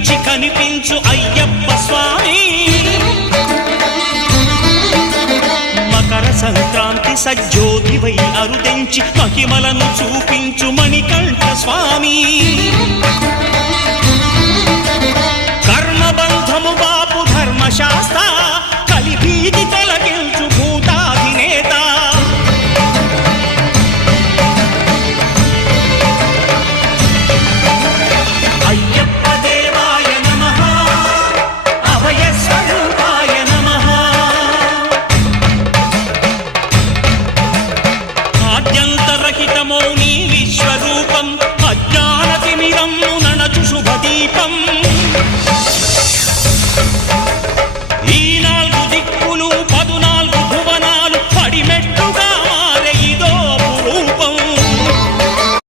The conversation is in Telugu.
కనిపించి కనిపించు అయ్యప్ప స్వామి. మకర సంక్రాంతి సజ్జోతివై అరుదెంచి మహిమలను చూపించు మణికంఠ స్వామి. కర్మబంధము బాపు ధర్మశాస్త్ర కలిభీతి తొలగించు భూతాధినేత. అయ్యప్ప దేవాయ నమః, అభయ స్వరూపాయ నమః. ఆద్యంతరహితమౌ నీ విశ్వరూపం